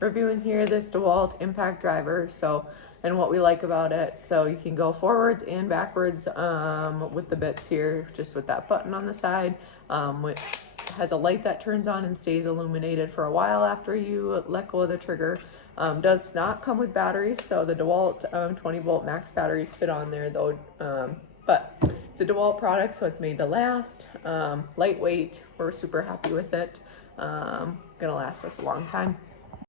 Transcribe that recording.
reviewing here this DEWALT impact driver, so, and what we like about it. So you can go forwards and backwards with the bits here, just with that button on the side, which has a light that turns on and stays illuminated for a while after you let go of the trigger. Does not come with batteries, so the DEWALT 20 volt max batteries fit on there though, but it's a DEWALT product, so it's made to last. Lightweight, we're super happy with it. Gonna last us a long time.